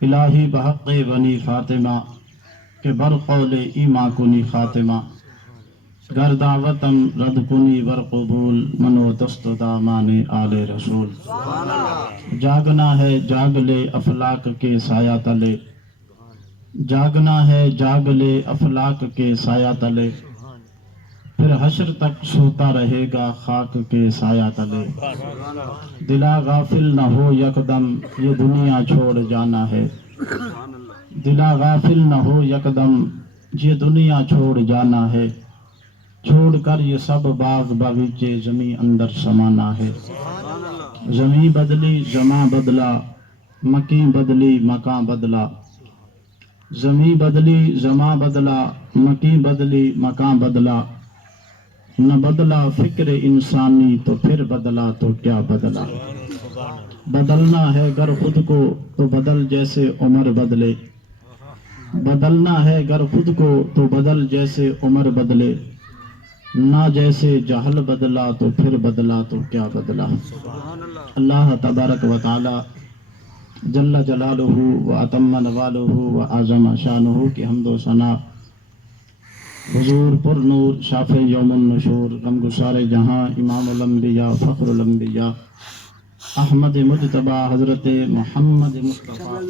الہی بحق بنی فاطمہ کہ بر قول ایما کنی خاتمہ گر دعوتم رد کنی ور قبول منو دست دامان آل رسول جاگنا ہے جاگ لے افلاک کے سایہ تلے جاگنا ہے جاگ لے افلاک کے سایہ تلے پھر حشر تک سوتا رہے گا خاک کے سایہ تلے دلا غافل نہ ہو یکدم یہ دنیا چھوڑ جانا ہے دلا غافل نہ ہو یکدم یہ دنیا چھوڑ جانا ہے چھوڑ کر یہ سب باغ باغیچے زمیں اندر سمانا ہے زمیں بدلی زماں بدلا مکیں بدلی مکاں بدلا زمیں بدلی زماں بدلا مکیں بدلی مکاں بدلا نہ بدلا فکر انسانی تو پھر بدلا تو کیا بدلا بدلنا ہے گر خود کو تو بدل جیسے عمر بدلے بدلنا ہے گر خود کو تو بدل جیسے عمر بدلے نہ جیسے جہل بدلا تو پھر بدلا تو کیا بدلا اللہ تبارک و تعالی جل جلالہ و اتم نوالہ و اعظم شانہ کی حمد و ثنا حضور پر نور شافع یوم النشور غم گسار جہاں امام الانبیاء فخر الانبیاء احمد مجتبی حضرت محمد مصطفیٰ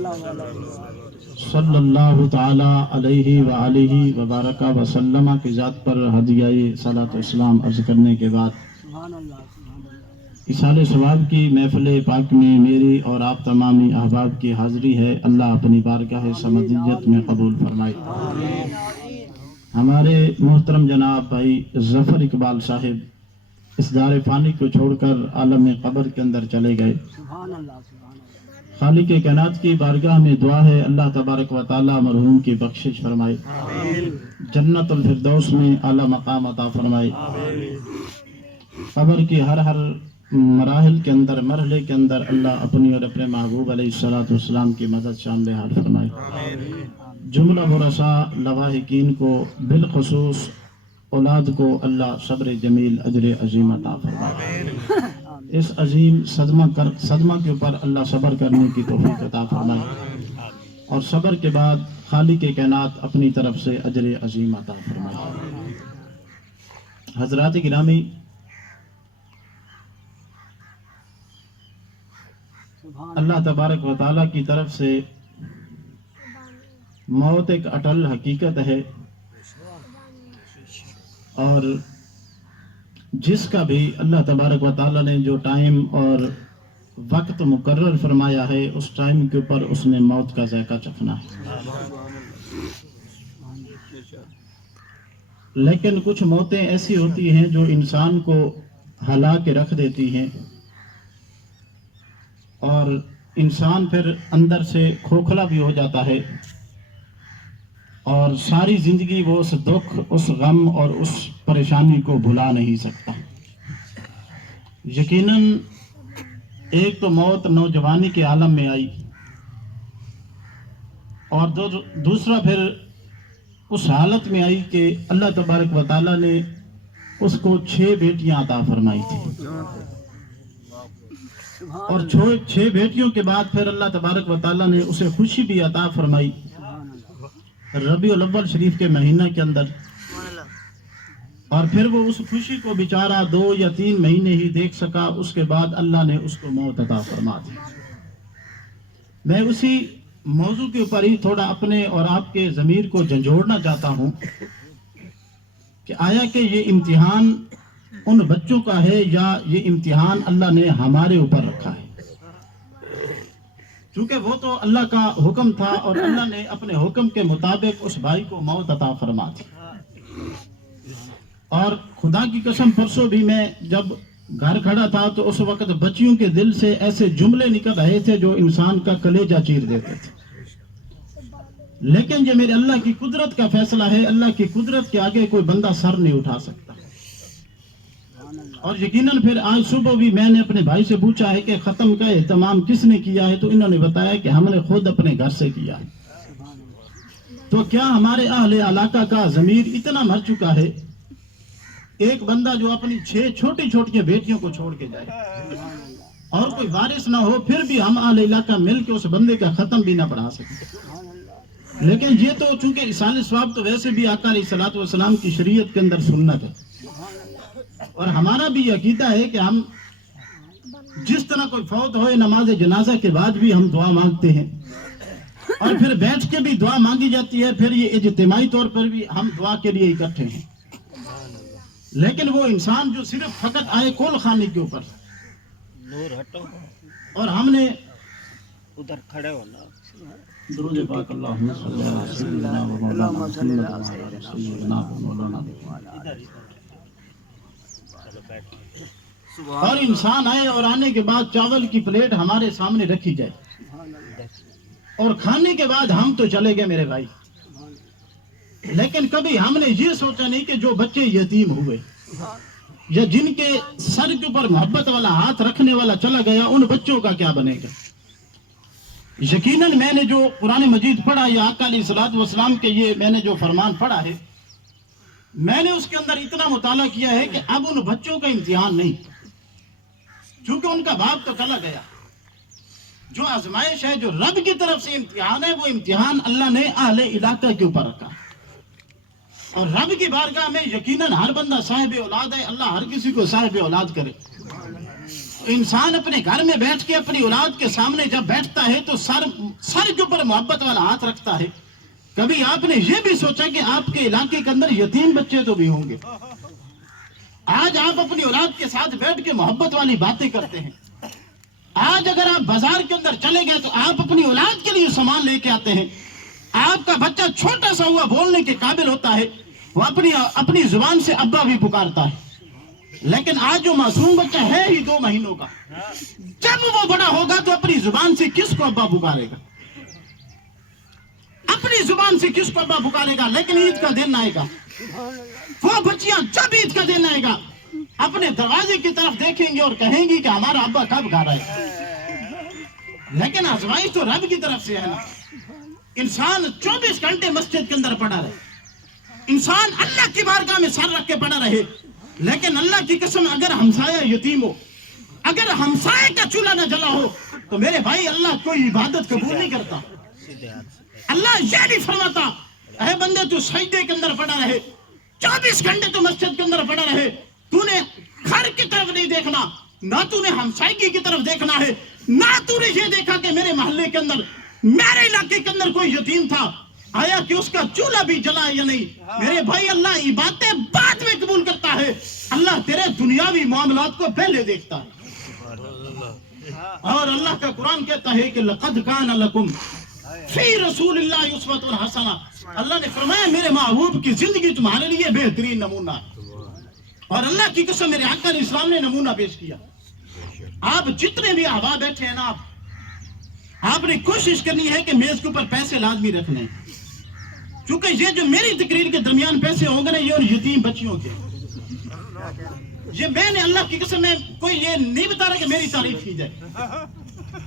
صلی اللہ تعالی علیہ وآلہ وبارکہ وسلم کی ذات پر ہدیہ صلاۃ و اسلام عرض کرنے کے بعد اصال ثواب کی محفل پاک میں میری اور آپ تمامی احباب کی حاضری ہے۔ اللہ اپنی بارگاہ سمدیت میں قبول فرمائے۔ ہمارے محترم جناب بھائی ظفر اقبال صاحب اس دار فانی کو چھوڑ کر عالم قبر کے اندر چلے گئے۔ خالق کائنات کی بارگاہ میں دعا ہے اللہ تبارک و تعالی مرحوم کی بخشش فرمائے، جنت الفردوس میں اعلیٰ مقام عطا فرمائے، قبر کی ہر مراحل کے اندر مرحلے کے اندر اللہ اپنی اور اپنے محبوب علیہ السلام کی مدد شامل حال فرمائے۔ جملہ ورثاء لواحقین کو بالخصوص اولاد کو اللہ صبر جمیل اجر عظیم عطا فرمائے۔ اس عظیم صدمہ کے اوپر اللہ صبر کرنے کی توفیق عطا فرمائے اور صبر کے بعد خالق کائنات اپنی طرف سے اجر عظیم عطا فرمائے۔ حضرات گرامی، اللہ تبارک و تعالیٰ کی طرف سے موت ایک اٹل حقیقت ہے، اور جس کا بھی اللہ تبارک و تعالیٰ نے جو ٹائم اور وقت مقرر فرمایا ہے اس ٹائم کے اوپر اس نے موت کا ذائقہ چکھنا ہے۔ لیکن کچھ موتیں ایسی ہوتی ہیں جو انسان کو ہلا کے رکھ دیتی ہیں اور انسان پھر اندر سے کھوکھلا بھی ہو جاتا ہے اور ساری زندگی وہ اس دکھ، اس غم اور اس پریشانی کو بھلا نہیں سکتا۔ یقیناً ایک تو موت نوجوانی کے عالم میں آئی اور دوسرا پھر اس حالت میں آئی کہ اللہ تبارک و تعالیٰ نے اس کو 6 بیٹیاں عطا فرمائی تھی، اور 6 بیٹیوں کے بعد پھر اللہ تبارک و تعالیٰ نے اسے خوشی بھی عطا فرمائی ربیع الاول شریف کے مہینہ کے اندر، اور پھر وہ اس خوشی کو بیچارہ 2 یا 3 مہینے ہی دیکھ سکا، اس کے بعد اللہ نے اس کو موت عطا فرما دی۔ میں اسی موضوع کے اوپر ہی تھوڑا اپنے اور آپ کے ضمیر کو جھنجھوڑنا چاہتا ہوں کہ آیا کہ یہ امتحان ان بچوں کا ہے یا یہ امتحان اللہ نے ہمارے اوپر رکھا ہے؟ چونکہ وہ تو اللہ کا حکم تھا اور اللہ نے اپنے حکم کے مطابق اس بھائی کو موت عطا فرما دی۔ اور خدا کی قسم پرسوں بھی میں جب گھر کھڑا تھا تو اس وقت بچیوں کے دل سے ایسے جملے نکل رہے تھے جو انسان کا کلیجہ چیر دیتے تھے، لیکن یہ میرے اللہ کی قدرت کا فیصلہ ہے۔ اللہ کی قدرت کے آگے کوئی بندہ سر نہیں اٹھا سکتا۔ اور یقیناً پھر آج صبح بھی میں نے اپنے بھائی سے پوچھا ہے کہ ختم کا اہتمام کس نے کیا ہے، تو انہوں نے بتایا کہ ہم نے خود اپنے گھر سے کیا ہے۔ تو کیا ہمارے اہل علاقہ کا ضمیر اتنا مر چکا ہے؟ ایک بندہ جو اپنی 6 چھوٹی چھوٹی بیٹیوں کو چھوڑ کے جائے، اور کوئی وارث نہ ہو، پھر بھی ہم اہل علاقہ مل کے اس بندے کا ختم بھی نہ پڑھا سکیں۔ لیکن یہ تو چونکہ ایصال ثواب تو ویسے بھی آقا علیہ الصلوۃ والسلام کی شریعت کے اندر سنت ہے، اور ہمارا بھی عقیدہ ہے کہ ہم جس طرح کوئی فوت ہوئے نماز جنازہ کے بعد بھی ہم دعا مانگتے ہیں، اور پھر بیٹھ کے بھی دعا مانگی جاتی ہے، پھر یہ اجتماعی طور پر بھی ہم دعا کے لیے اکٹھے ہیں۔ لیکن وہ انسان جو صرف فقط آئے کول خانے کے اوپر نور ہٹو اور ہم نے ادھر کھڑے ہونا، درود پاک اللہم صلی اللہ علیہ وسلم و مولانا محمد و علی سیدنا و مولانا، چلو بیٹھ۔ اور انسان آئے اور آنے کے بعد چاول کی پلیٹ ہمارے سامنے رکھی جائے، اور کھانے کے بعد ہم تو چلے گئے میرے بھائی، لیکن کبھی ہم نے یہ سوچا نہیں کہ جو بچے یتیم ہوئے یا جن کے سر کے اوپر محبت والا ہاتھ رکھنے والا چلا گیا، ان بچوں کا کیا بنے گا۔ یقیناً میں نے جو قرآن مجید پڑھا یا آقا علیہ الصلوۃ والسلام کے یہ میں نے جو فرمان پڑھا ہے، میں نے اس کے اندر اتنا مطالعہ کیا ہے کہ اب ان بچوں کا امتحان نہیں، چونکہ ان کا باپ تو چلا گیا۔ جو آزمائش ہے، جو رب کی طرف سے امتحان ہے، وہ امتحان اللہ نے اہل علاقہ کے اوپر رکھا، اور رب کی بارگاہ میں یقیناً ہر بندہ صاحب اولاد ہے، اللہ ہر کسی کو صاحب اولاد کرے۔ انسان اپنے گھر میں بیٹھ کے اپنی اولاد کے سامنے جب بیٹھتا ہے تو سر کے اوپر محبت والا ہاتھ رکھتا ہے۔ کبھی آپ نے یہ بھی سوچا کہ آپ کے علاقے کے اندر یتیم بچے تو بھی ہوں گے؟ آج آپ اپنی اولاد کے ساتھ بیٹھ کے محبت والی باتیں کرتے ہیں۔ آج اگر آپ بازار کے اندر چلے گئے تو آپ اپنی اولاد کے لیے سامان لے کے آتے ہیں۔ آپ کا بچہ چھوٹا سا ہوا بولنے کے قابل ہوتا ہے، وہ اپنی زبان سے ابا بھی پکارتا ہے، لیکن آج جو معصوم بچہ ہے ہی 2 مہینوں کا، جب وہ بڑا ہوگا تو اپنی زبان سے کس کو ابا پکارے گا؟ اپنی زبان سے کس کو ابا پکارے گا؟ لیکن عید کا دن آئے گا، وہ بچیاں جب عید کا دن آئے گا اپنے دروازے کی طرف دیکھیں گے اور کہیں گی کہ ہمارا ابا کب گھر آئے۔ لیکن آزمائش تو رب کی طرف سے ہے نا۔ انسان 24 گھنٹے مسجد کے اندر پڑا رہے، انسان اللہ کی بارگاہ میں سر رکھ کے پڑا رہے، لیکن اللہ کی قسم اگر ہمسایہ یتیم ہو، اگر ہمسائے کا چولہا نہ جلا ہو تو میرے بھائی اللہ کوئی عبادت قبول نہیں کرتا۔ اللہ یہ نہیں فرماتا اے بندے تو سجدے کے اندر پڑا رہے، 24 گھنٹے تو مسجد کے اندر پڑا رہے، تو نے گھر کی طرف نہیں دیکھنا، نہ تو نے ہمسائیگی کی طرف دیکھنا ہے، نہ تو نے یہ دیکھا کہ میرے محلے کے اندر، میرے علاقے کے اندر کوئی یتیم تھا، آیا کہ اس کا چولہا بھی جلا یا نہیں۔ میرے بھائی اللہ عبادتیں بعد میں قبول کرتا ہے، اللہ تیرے دنیاوی معاملات کو پہلے دیکھتا ہے۔ اور اللہ کا قرآن کہتا ہے کہ لقد کان لکم فی رسول اللہ اسوۃ حسنہ، اللہ نے فرمایا میرے محبوب کی زندگی تمہارے لیے بہترین نمونہ ہے، اور اللہ کی قسم میرے آقا علیہ السلام نے نمونہ پیش کیا۔ آپ جتنے بھی احباب بیٹھے ہیں نا، آپ نے کوشش کرنی ہے کہ میز کے اوپر پیسے لازمی رکھنے ہیں، چونکہ یہ جو میری تقریر کے درمیان پیسے ہوں گے نا، یہ اور یتیم بچیوں کے، یہ میں نے اللہ کی قسم میں کوئی یہ نہیں بتا رہا کہ میری تعریف کی جائے،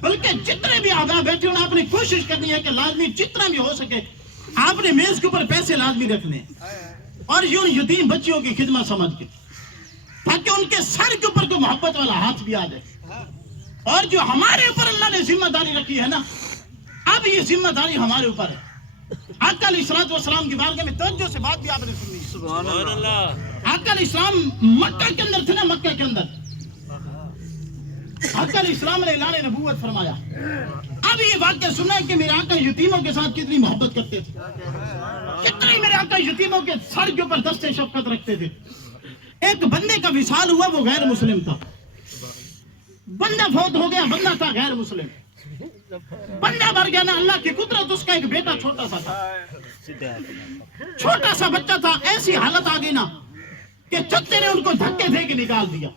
بلکہ جتنے بھی احباب بیٹھے ہوں آپ نے کوشش کرنی ہے کہ لازمی جتنا بھی ہو سکے آپ نے میز کے اوپر پیسے لازمی رکھنے ہیں، اور یہ ان یتیم بچیوں کی خدمت سمجھ کے، تاکہ ان کے سر کے اوپر کوئی محبت والا ہاتھ بھی آ جائے۔ اور جو ہمارے اوپر اللہ نے ذمہ داری رکھی ہے نا، اب یہ ذمہ داری ہمارے اوپر ہے۔ آقا علیہ الصلوۃ والسلام کی بارگاہ میں توجہ سے بات بھی آپ نے سنی۔ سبحان اللہ۔ آقا علیہ السلام مکہ کے اندر تھے نا، مکہ کے اندر آقا علیہ السلام نے اعلان نبوت فرمایا۔ اب یہ واقعہ سنا ہے کہ میرے آقا یتیموں کے ساتھ کتنی محبت کرتے تھے، کتنے میرے آقا یتیموں کے سر کے اوپر دست شفقت رکھتے تھے۔ ایک بندے کا وصال ہوا، وہ غیر مسلم تھا، بندہ فوت ہو گیا، بندہ تھا غیر مسلم، بندہ مر گیا نا، اللہ کی قدرت، اس کا ایک بیٹا چھوٹا سا تھا، چھوٹا سا بچہ تھا، ایسی حالت آ گئی نا کہ چچے نے ان کو دھکے دے کے نکال دیا۔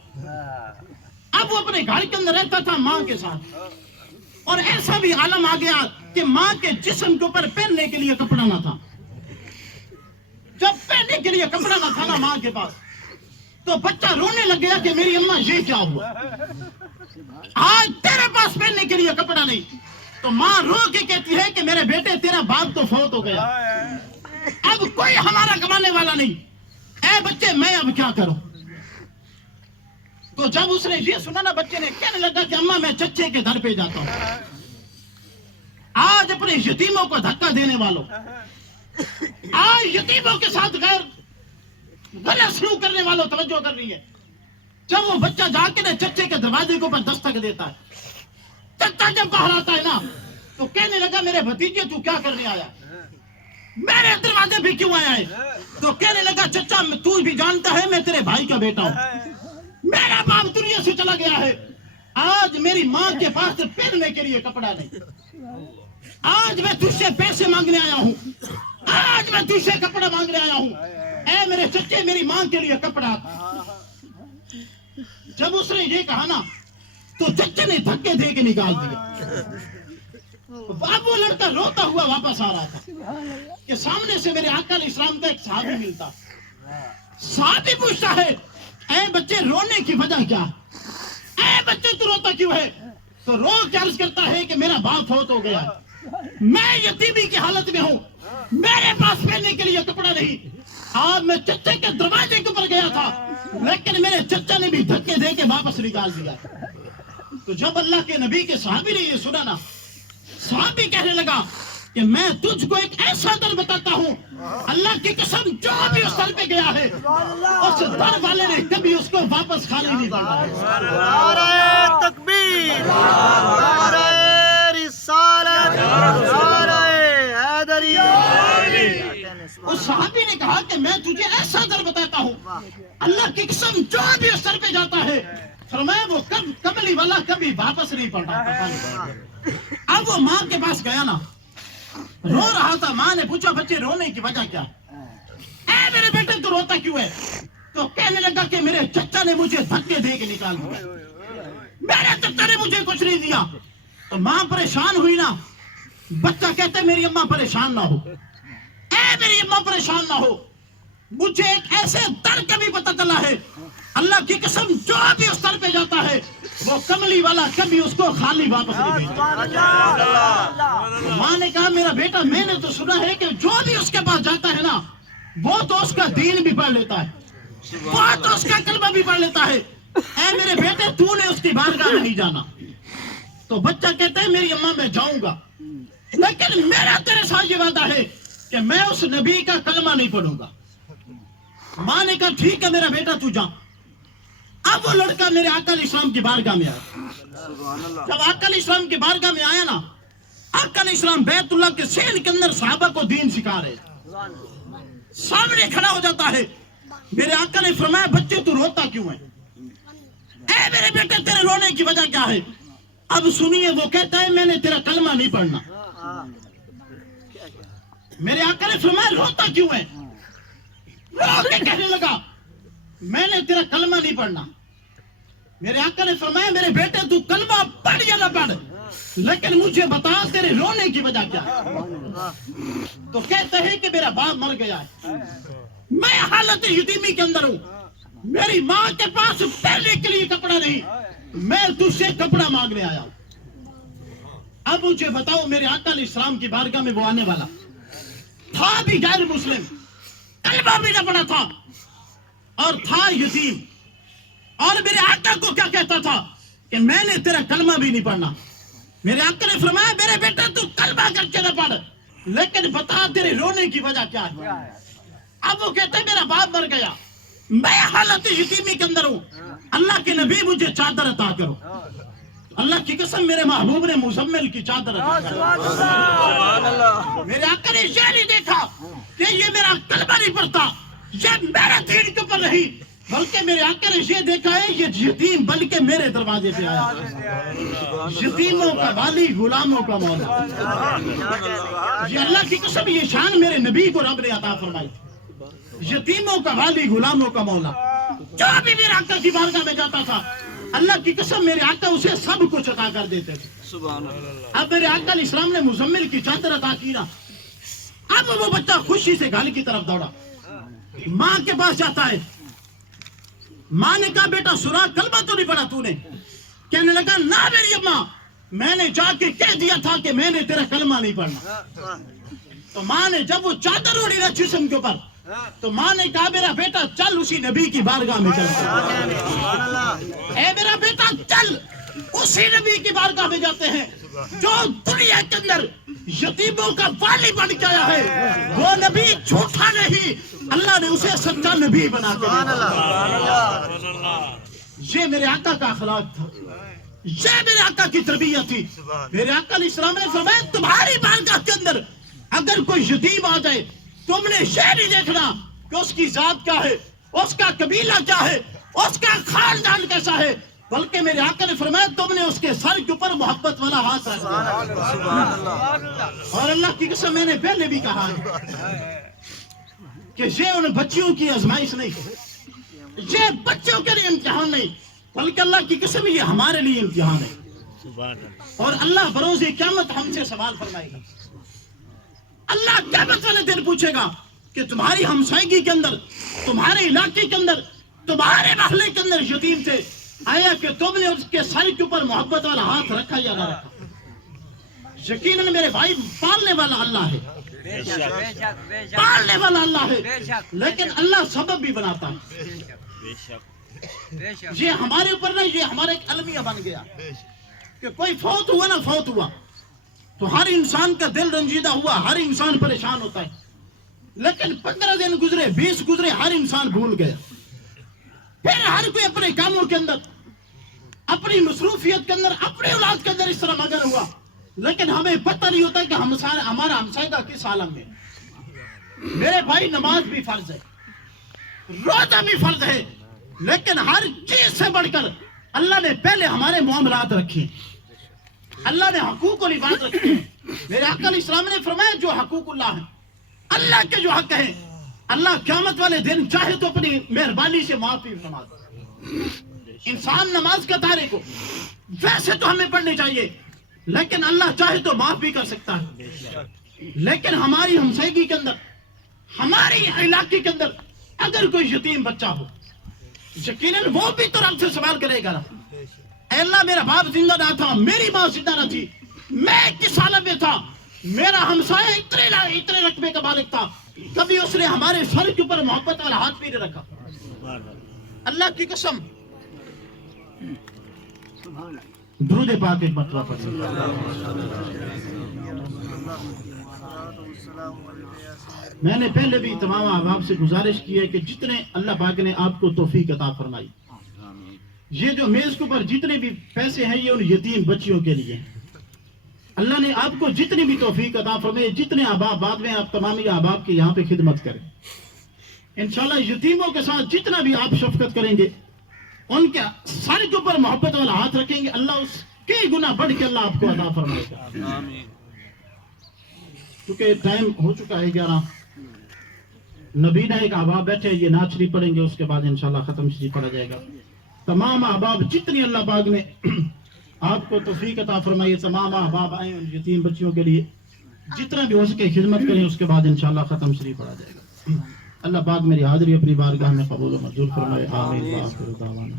اب وہ اپنے گھر کے اندر رہتا تھا ماں کے ساتھ، اور ایسا بھی عالم آ گیا کہ ماں کے جسم کے اوپر پہننے کے لیے کپڑا نہ تھا۔ جب پہننے کے لیے کپڑا نہ تھا نا ماں کے پاس، تو بچہ رونے لگ گیا کہ میری اماں یہ کیا ہوا، آج تیرے پاس پہننے کے لیے کپڑا نہیں۔ تو ماں رو کے کہتی ہے کہ میرے بیٹے تیرا باپ تو فوت ہو گیا، اب کوئی ہمارا کمانے والا نہیں، اے بچے میں اب کیا کروں۔ تو جب اس نے یہ سنا نا بچے نے کہنے لگا کہ اماں میں چچے کے گھر پہ جاتا ہوں. آج اپنے یتیموں کو دھکا دینے والوں, آج یتیموں کے ساتھ غلط سلوک کرنے والوں توجہ کر رہی ہے. جب وہ بچہ جا کے نا چچے کے دروازے کے اوپر دستک دیتا ہے, چچا جب باہر آتا ہے نا تو کہنے لگا میرے بھتیجے تو کیا کرنے آیا, میرے دروازے پہ کیوں آیا ہے؟ تو کہنے لگا چچا تو بھی جانتا ہے میں تیرے بھائی کا بیٹا ہوں, میرا باپ دنیا سے چلا گیا ہے, آج میری ماں کے پاس پہننے کے لیے کپڑا نہیں, آج میں تجھ سے پیسے مانگنے آیا ہوں, آج میں تجھ سے کپڑا مانگنے آیا ہوں, اے میرے چچے میری ماں کے لیے کپڑا. جب اس نے یہ کہا نا تو چچے نے دھکے دے کے نکال دیا. اب وہ لڑکا روتا ہوا واپس آ رہا تھا کہ سامنے سے میرے آقا علیہ السلام کا ایک صحابی ملتا. صحابی پوچھتا ہے اے بچے رونے کی وجہ کیا, اے بچے تو روتا کیوں ہے؟ تو رو کے عرض کرتا ہے کہ میرا باپ فوت ہو گیا, میں یتیمی کی حالت میں ہوں, میرے پاس پہننے کے لیے کپڑا نہیں. آج میں چچے کے دروازے کے اوپر گیا تھا لیکن میرے چچا نے بھی دھکے دے کے واپس نکال دیا. تو جب اللہ کے نبی کے صحابی نے یہ سنا نا, صحابی کہنے لگا کہ میں تجھ کو ایک ایسا در بتاتا ہوں, اللہ کی قسم جو بھی اس در پہ گیا ہے اس در والے نے کبھی اس کو واپس خالی نہیں کرنا. نعرہ تکبیر، نعرہ رسالت، نعرہ حیدری. اس صحابی نے کہا کہ میں تجھے ایسا در بتاتا ہوں, اللہ کی قسم جو بھی اس در پہ جاتا ہے فرمایا وہ کملی والا کبھی واپس نہیں پڑتا. اب وہ ماں کے پاس گیا نا, رو رہا تھا. ماں نے پوچھا بچے رونے کی وجہ کیا, اے میرے بیٹے تو روتا کیوں ہے؟ تو کہنے لگا کہ میرے چچا نے مجھے دھکے دے کے نکال دیا, میرے چچا نے مجھے کچھ نہیں دیا. تو ماں پریشان ہوئی نا, بچہ کہتے میری اماں پریشان نہ ہو, اے میری اماں پریشان نہ ہو, مجھے ایک ایسے در کا بھی پتہ چلا ہے, اللہ کی قسم جو بھی اس در پہ جاتا ہے وہ کملی والا کبھی اس کو خالی واپس نہیں بھیجتا. ماں نے کہا میرا بیٹا میں نے تو سنا ہے کہ جو بھی اس کے پاس جاتا ہے نا وہ تو اس کا دین بھی پڑھ لیتا ہے, وہ تو اس کا کلمہ بھی پڑھ لیتا ہے. اے میرے بیٹے تو نے اس کی بارگاہ نہیں جانا. تو بچہ کہتا ہے میری اماں میں جاؤں گا لیکن میرا تیرے ساتھ یہ وعدہ ہے کہ میں اس نبی کا کلمہ نہیں پڑھوں گا. ماں نے کہا ٹھیک ہے میرا بیٹا تو جا. اب وہ لڑکا میرے آقا علیہ السلام کی بارگاہ میں آیا. جب آقا علیہ السلام کی بارگاہ میں آیا نا, آقا علیہ السلام بیت اللہ کے سین کے اندر صحابہ کو دین سکھا رہے, سامنے کھڑا ہو جاتا ہے. میرے آقا نے فرمایا بچے تو روتا کیوں ہے, اے میرے بیٹے تیرے رونے کی وجہ کیا ہے؟ اب سنیے, وہ کہتا ہے میں نے تیرا کلمہ نہیں پڑھنا. میرے آقا نے فرمایا روتا کیوں ہے؟ رو کے کہنے لگا میں نے تیرا کلمہ نہیں پڑھنا. میرے آقا نے فرمایا میرے بیٹے تو کلمہ پڑھ یا نہ پڑھ لیکن مجھے بتا تیرے رونے کی وجہ کیا ہے؟ تو کہتا ہے کہ میرا باپ مر گیا ہے, میں حالت یتیمی کے اندر ہوں, میری ماں کے پاس پہننے کے لیے کپڑا نہیں, میں تجھ سے کپڑا مانگنے آیا ہوں. اب مجھے بتاؤ میرے آقا علیہ السلام کی بارگاہ میں وہ آنے والا تھا بھی غیر مسلم, کلمہ بھی نہ پڑا تھا اور تھا یتیم, اور میرے آقا کو کیا کہتا تھا کہ میں نے تیرا کلمہ بھی نہیں پڑھنا. میرے آقا نے فرمایا میرے بیٹا تو کلمہ کر کے نہ پڑھ لیکن بتا تیرے رونے کی وجہ کیا ہے؟ اب وہ کہتے ہیں میرا باپ مر گیا, میں حالت یتیمی کے اندر ہوں, اللہ کے نبی مجھے چادر عطا کرو. اللہ کی قسم میرے محبوب نے مزمل کی چادر عطا کرو. میرے آقا نے یہ نہیں دیکھا کہ یہ میرا کلمہ نہیں پڑھتا, یہ میرا دین کے اوپر نہیں, بلکہ میرے آقا نے یہ دیکھا ہے یہ یتیم بلکہ میرے دروازے پہ آیا, یتیموں کا والی غلاموں کا مولا. یہ اللہ کی قسم یہ شان میرے نبی کو رب نے عطا فرمائی, یتیموں کا والی غلاموں کا مولا. جو بھی میرے آقا کی بارگاہ میں جاتا تھا اللہ کی قسم میرے آقا اسے سب کچھ عطا کر دیتے تھے. اب میرے آقا علیہ السلام نے مزمل کی چادر عطا کی نا, اب وہ بچہ خوشی سے گھر کی طرف دوڑا, ماں کے پاس جاتا ہے. ماں نے کہا بیٹا سنا کلمہ تو نہیں پڑھا تو نے؟ کہنے لگا نہ میری اماں, میں نے جا کے کہہ دیا تھا کہ میں نے تیرا کلمہ نہیں پڑھنا. تو ماں نے جب وہ چادر اڑی نا جسم کے اوپر تو ماں نے کہا میرا بیٹا چل اسی نبی کی بارگاہ میں چل. اے میرا بیٹا چل اسی نبی کی بارگاہ میں جاتے ہیں جو دنیا کے اندر یتیموں کا والی بن کے آیا ہے. وہ نبی جھوٹا نہیں, اللہ نے اسے سچا نبی بنا کے دیا. یہ میرے آقا کا اخلاق تھا, یہ میرے آقا کی تربیت تھی. میرے آقا علیہ السلام نے فرمایا تمہاری بارگاہ کے اندر اگر کوئی یتیم آ جائے تم نے یہ نہیں دیکھنا کہ اس کی ذات کیا ہے, اس کا قبیلہ کیا ہے, اس کا خاندان کیسا ہے, بلکہ میرے آقا نے فرمایا تم نے اس کے سر کے اوپر محبت والا ہاتھ رکھنا. اور اللہ کی قسم میں نے پہلے بھی کہا ہے کہ یہ ان بچیوں کی آزمائش نہیں, یہ بچوں کے لیے امتحان نہیں, بلکہ اللہ کی قسم یہ ہمارے لیے امتحان ہے. اور اللہ بروز قیامت ہم سے سوال فرمائے گا. اللہ قیامت والے دن پوچھے گا کہ تمہاری ہمسائیگی کے اندر, تمہارے علاقے کے اندر, تمہارے محلے کے اندر یتیم تھے, آیا کہ تم نے اس کے سر کے اوپر محبت والا ہاتھ رکھا یا نہ رکھا. یقیناً میرے بھائی پالنے والا اللہ ہے, پالنے والا اللہ ہے, لیکن اللہ سبب بھی بناتا ہے. یہ ہمارے اوپر نہیں, یہ ہمارا ایک المیہ بن گیا کہ کوئی فوت ہوا نہ فوت ہوا تو ہر انسان کا دل رنجیدہ ہوا, ہر انسان پریشان ہوتا ہے. لیکن 15 دن گزرے, 20 گزرے, ہر انسان بھول گیا. پھر ہر کوئی اپنے کاموں کے اندر, اپنی مصروفیت کے اندر, اپنی اولاد کے اندر اس طرح مگن ہوا. لیکن ہمیں پتہ نہیں ہوتا کہ ہمارا ہمسائیگہ کس عالم میں. میرے بھائی نماز بھی فرض ہے, روزہ بھی فرض ہے, لیکن ہر چیز سے بڑھ کر اللہ نے پہلے ہمارے معاملات رکھے, اللہ نے حقوق العباد رکھے. میرے آقا علیہ السلام نے فرمایا جو حقوق اللہ ہیں, اللہ کے جو حق ہیں, اللہ قیامت والے دن چاہے تو اپنی مہربانی سے معافی فرما دے. انسان نماز کا تارک ہو ویسے تو ہمیں پڑھنی چاہیے, لیکن اللہ چاہے تو معاف بھی کر سکتا ہے. لیکن ہماری ہمسائیگی کے اندر, ہماری علاقے کے اندر اگر کوئی یتیم بچہ ہو, یقیناً وہ بھی تو رب سے سوال کرے گا, اے اللہ میرا باپ زندہ نہ تھا, میری ماں زندہ نہ تھی, میں کس حالت میں تھا, میرا ہمسایہ اتنے رقبے کا مالک تھا, کبھی اس نے ہمارے سر کے اوپر محبت والا ہاتھ بھی نہیں رکھا. اللہ کی قسم درود پاک ایک مرتبہ پڑھیں. میں نے پہلے بھی تمام احباب سے گزارش کی ہے کہ جتنے اللہ پاک نے آپ کو توفیق عطا فرمائی, یہ جو میز کے اوپر جتنے بھی پیسے ہیں یہ ان یتیم بچیوں کے لیے. اللہ نے آپ کو جتنی بھی توفیق عطا فرمائی, جتنے احباب بعد میں آپ تمامی احباب کی یہاں پہ خدمت کریں. انشاءاللہ یتیموں کے ساتھ جتنا بھی آپ شفقت کریں گے, ان کے سر کے اوپر محبت والا ہاتھ رکھیں گے, اللہ اس کے گناہ بڑھ کے اللہ آپ کو عطا فرمائے گا. کیونکہ ٹائم ہو چکا ہے 11. نبینا ایک احباب بیٹھے, یہ نعت شریف پڑھیں گے, اس کے بعد انشاءاللہ ختم شریف پڑھا جائے گا. تمام احباب جتنی اللہ پاک نے آپ کو توفیق عطا فرمائی, تمام احباب آئیں ان یتیم بچیوں کے لیے, جتنا بھی ہو سکے خدمت کریں, اس کے بعد انشاءاللہ ختم شریف پڑھا جائے گا. اللہ پاک میری حاضری اپنی بارگاہ میں قبول و منظور فرمائے. آمین.